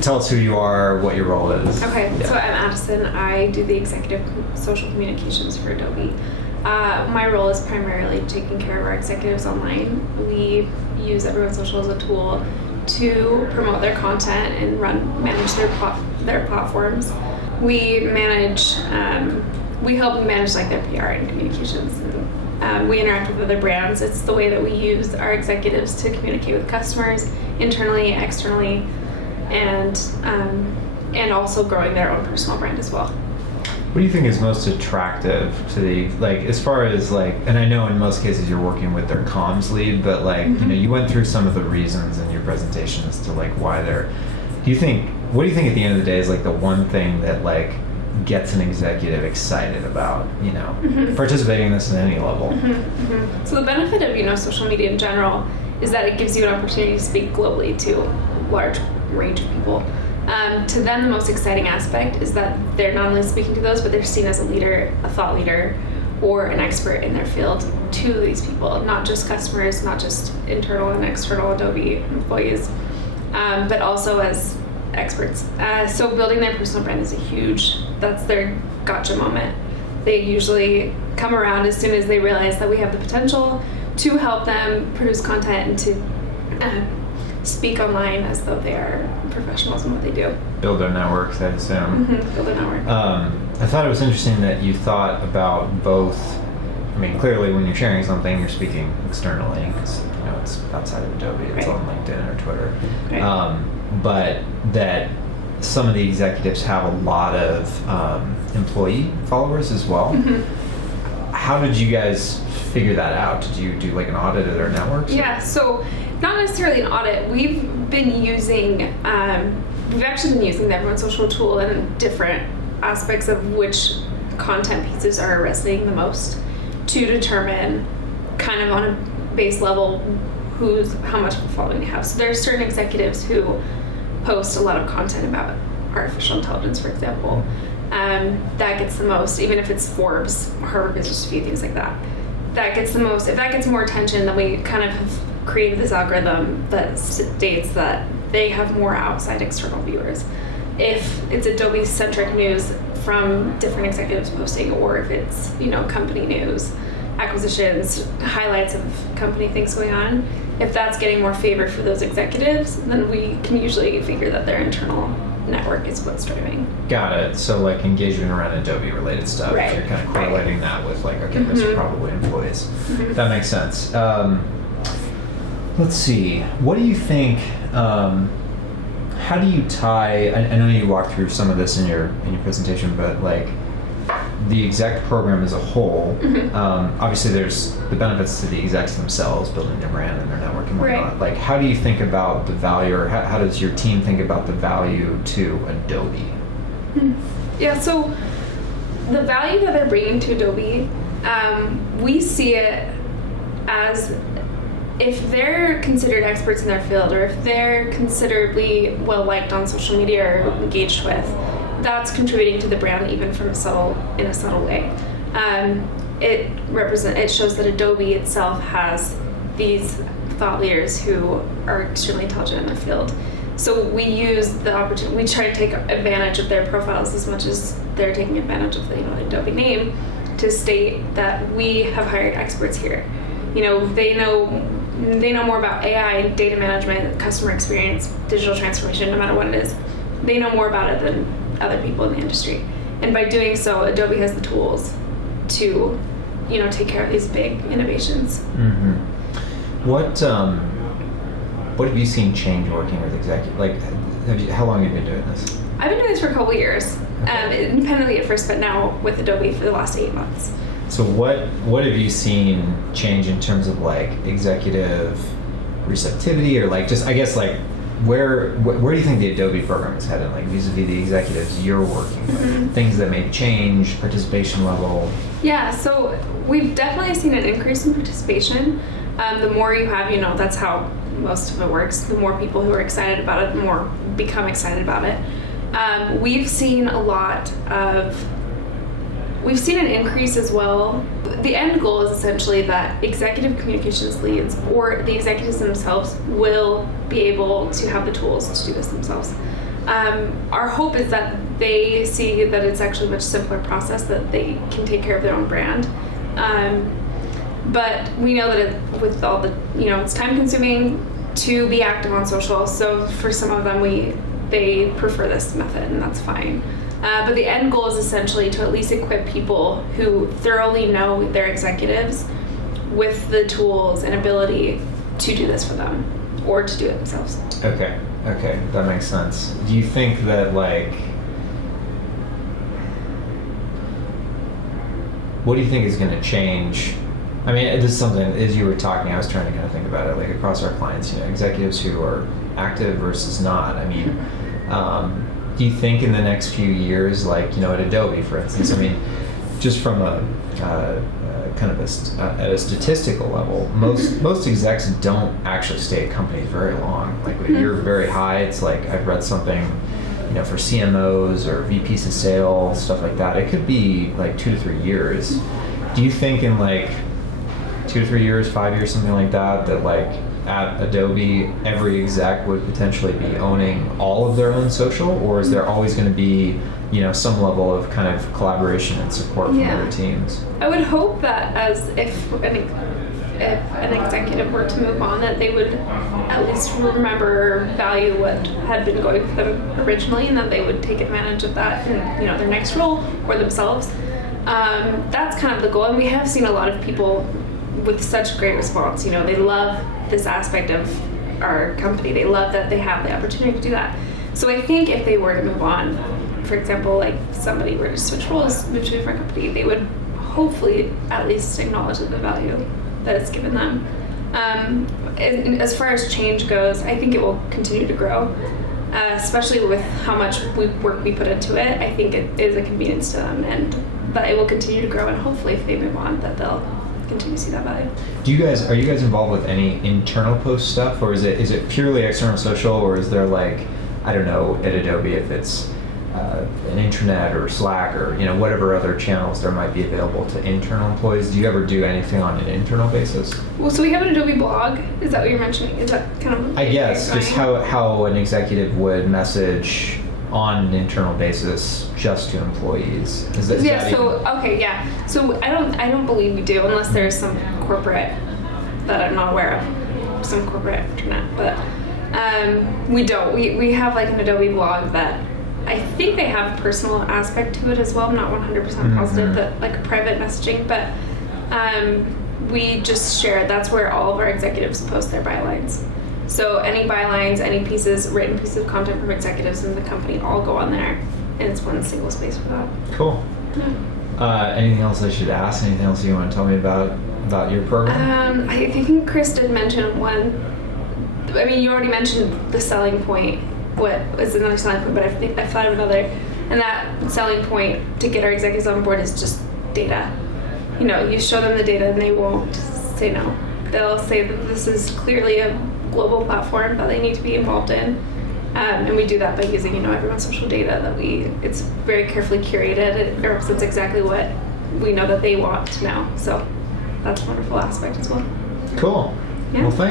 Tell us who you are, what your role is. Okay, Yeah. so I'm Addison. I do the executive social communications for Adobe. My role is primarily taking care of our executives online. We use Everyone Social as a tool to promote their content and manage their platforms. We manage, we help manage like their PR and communications. And, we interact with other brands. It's the way that we use our executives to communicate with customers internally, externally, and also growing their own personal brand as well. What do you think is most attractive to the, like, as far as like, and I know in most cases you're working with their comms lead, but like, you know, you went through some of the reasons in your presentation as to like why they're, what do you think at the end of the day is like the one thing that like gets an executive excited about, you know, participating in this at any level? So the benefit of, you know, social media in general is that it gives you an opportunity to speak globally to a large range of people. To them, the most exciting aspect is that they're not only speaking to those, but they're seen as a leader, a thought leader, or an expert in their field to these people, not just customers, not just internal and external Adobe employees, but also as experts. So building their personal brand is that's their gotcha moment. They usually come around as soon as they realize that we have the potential to help them produce content and to speak online as though they are professionals in what they do. Build their networks, I assume. Build their network. I thought it was interesting that you thought about both. I mean, clearly when you're sharing something, you're speaking externally because, you know, it's outside of Adobe. It's Right. on LinkedIn or Twitter. Right. But that some of the executives have a lot of employee followers as well. How did you guys figure that out? Did you do like an audit of their networks? Yeah, so not necessarily an audit. We've actually been using the Everyone Social tool in different aspects of which content pieces are resonating the most to determine kind of on a base level how much of a following they have. So there are certain executives who post a lot of content about artificial intelligence, for example. That gets the most, even if it's Forbes, Harvard Business Review, things like that. That gets the most. If that gets more attention, then we kind of have created this algorithm that states that they have more outside external viewers. If it's Adobe-centric news from different executives posting, or if it's, you know, company news, acquisitions, highlights of company things going on, if that's getting more favor for those executives, then we can usually figure that their internal network is what's driving. Got it. So like engagement around Adobe related stuff. Right. You're kind of correlating that with like, okay, those are probably employees. That makes sense. Let's see. What do you think? How do you tie? I know you walked through some of this in your presentation, but like the exec program as a whole. Obviously, there's the benefits to the execs themselves, building their brand and their network and whatnot. Right. Like, how do you think about the value, or how does your team think about the value to Adobe? Yeah. So the value that they're bringing to Adobe, we see it as, if they're considered experts in their field, or if they're considerably well liked on social media or engaged with, that's contributing to the brand even in a subtle way. It shows that Adobe itself has these thought leaders who are extremely intelligent in their field. So we use the opportunity. We try to take advantage of their profiles as much as they're taking advantage of the Adobe name to state that we have hired experts here. You know, they know more about AI, data management, customer experience, digital transformation, no matter what it is. They know more about it than other people in the industry. And by doing so, Adobe has the tools to, you know, take care of these big innovations. What have you seen change working with executives? Like, how long have you been doing this? I've been doing this for a couple of years, independently at first, but now with Adobe for the last 8 months. So what have you seen change in terms of like executive receptivity, or like just, I guess, like where do you think the Adobe program is headed, like vis-a-vis the executives you're working with? Things that may change, participation level? Yeah, so we've definitely seen an increase in participation. The more you have, you know, that's how most of it works. The more people who are excited about it, the more become excited about it. We've seen a lot of we've seen an increase as well. The end goal is essentially that executive communications leads or the executives themselves will be able to have the tools to do this themselves. Our hope is that they see that it's actually a much simpler process, that they can take care of their own brand. But we know that with all the, it's time consuming to be active on social. So for some of them, they prefer this method, and that's fine. But the end goal is essentially to at least equip people who thoroughly know their executives with the tools and ability to do this for them or to do it themselves. Okay, that makes sense. Do you think that, what do you think is going to change? I mean, this is something, as you were talking, I was trying to kind of think about it, across our clients, executives who are active versus not. I mean, do you think in the next few years, at Adobe, for instance, I mean, just from a kind of at a statistical level, most execs don't actually stay at companies very long. When you're very high, it's I've read something, for CMOs or VPs of sales, stuff like that, it could be 2 to 3 years. Do you think in 2 to 3 years, 5 years, something like that at Adobe, every exec would potentially be owning all of their own social, or is there always going to be, some level of kind of collaboration and support from other teams? I would hope that if an executive were to move on, that they would at least remember, value what had been going for them originally, and that they would take advantage of that in their next role or themselves. That's kind of the goal, and we have seen a lot of people with such great response. They love this aspect of our company. They love that they have the opportunity to do that. So I think if they were to move on, for example, somebody were to switch roles, move to a different company, they would hopefully at least acknowledge the value that it's given them. And as far as change goes, I think it will continue to grow, especially with how much work we put into it. I think it is a convenience to them, and that it will continue to grow, and hopefully if they move on, that they'll continue to see that value. Are you guys involved with any internal post stuff, or is it purely external social, or is there I don't know, at Adobe, if it's an intranet or Slack or whatever other channels there might be available to internal employees? Do you ever do anything on an internal basis? Well, so we have an Adobe blog. Is that what you're mentioning? Is that kind of? I guess just how an executive would message on an internal basis just to employees. So I don't believe we do, unless there's some corporate that I'm not aware of, some corporate internet. But we don't. We have an Adobe blog that I think they have a personal aspect to it as well. I'm not 100% positive that private messaging, but we just share. That's where all of our executives post their bylines. So any bylines, any written pieces of content from executives in the company all go on there, and it's one single space for that. Cool. Yeah. Anything else I should ask? Anything else you want to tell me about your program? I think Chris did mention one. I mean, you already mentioned the selling point. What is another selling point? But I thought of another, and that selling point to get our executives on board is just data. You show them the data, and they won't say no. They'll say that this is clearly a global platform that they need to be involved in, and we do that by using everyone's social data. It's very carefully curated. It represents exactly what we know that they want to know. So that's a wonderful aspect as well. Cool. Yeah. Well, thanks.